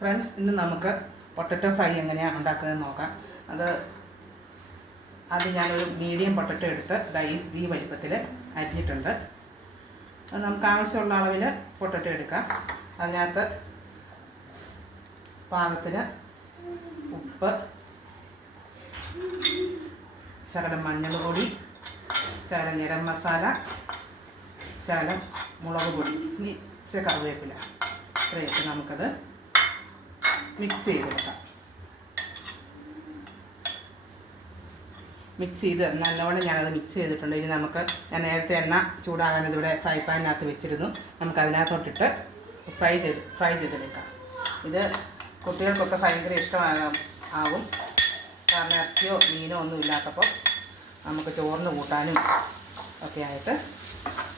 Friends, ഇന്ന് നമുക്ക് potato fry എങ്ങനെയാണ് ഉണ്ടാക്കുന്നതെന്ന് നോക്കാം. അത് ഞാനൊരു മീഡിയം പൊട്ടറ്റോ എടുത്ത് ഈ വലിപ്പത്തിൽ അരിഞ്ഞിട്ടുണ്ട്. അത് നമുക്ക് ആവശ്യമുള്ള അളവിൽ പൊട്ടറ്റോ എടുക്കാം. അതിനകത്ത് പാകത്തിന് ഉപ്പ്, ശകലം മഞ്ഞൾപ്പൊടി, ശകലം ഗരം മസാല, ശകലം മുളക് പൊടി, ഇനി ഇച്ചിരി കറിവേപ്പില, ഇത്രയൊക്കെ നമുക്കത് മിക്സ് ചെയ്തെടുക്കാം. മിക്സ് ചെയ്ത് നല്ലോണം ഞാനത് മിക്സ് ചെയ്തിട്ടുണ്ട്. ഇനി ഞാൻ നേരത്തെ എണ്ണ ചൂടാകാൻ ഇതിവിടെ ഫ്രൈ പാനിനകത്ത് വെച്ചിരുന്നു. നമുക്കതിനകത്തോട്ടിട്ട് ഫ്രൈ ചെയ്തെടുക്കാം. ഇത് കുട്ടികൾക്കൊക്കെ ഭയങ്കര ഇഷ്ടമാകും. കാരണം ഇറച്ചിയോ മീനോ ഒന്നും ഇല്ലാത്തപ്പോൾ നമുക്ക് ചോറിന് കൂട്ടാനും ഒക്കെ ആയിട്ട്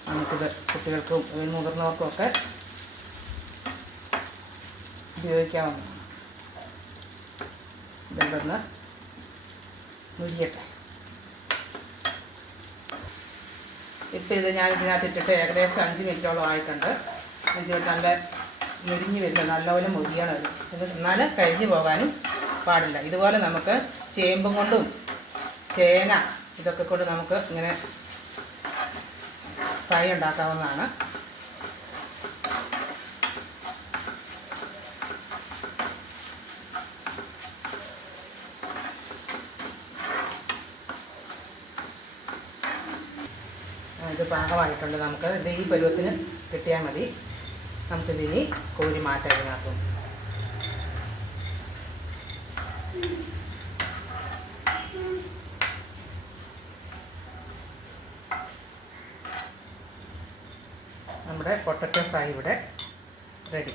നമുക്കിത് കുട്ടികൾക്കും മുതിർന്നവർക്കും ഒക്കെ ഉപയോഗിക്കാവുന്നതാണ്. ഇതെന്തെന്ന് മുരിയട്ടെ. ഇപ്പം ഇത് ഞാൻ ഇതിനകത്ത് ഇട്ടിട്ട് ഏകദേശം 5 മിനിറ്റോളം ആയിട്ടുണ്ട്. ഇത് നല്ല മുരിഞ്ഞ് വരില്ല, നല്ലപോലെ മുരിയണം. ഇത് എന്നാൽ കരിഞ്ഞു പോകാനും പാടില്ല. ഇതുപോലെ നമുക്ക് ചേമ്പും കൊണ്ടും ചേന ഇതൊക്കെ കൊണ്ട് നമുക്ക് ഇങ്ങനെ ഫ്രൈ ഉണ്ടാക്കാവുന്നതാണ്. ഇത് പാകമായിട്ടുണ്ട്. നമുക്ക് ഇത് ഈ പരുവത്തിന് കിട്ടിയാൽ മതി. നമുക്കിതിനി കോരി മാറ്റാം. ഇതിനകത്തും നമ്മുടെ പൊട്ടറ്റോ ഫ്രൈ ഇവിടെ റെഡി.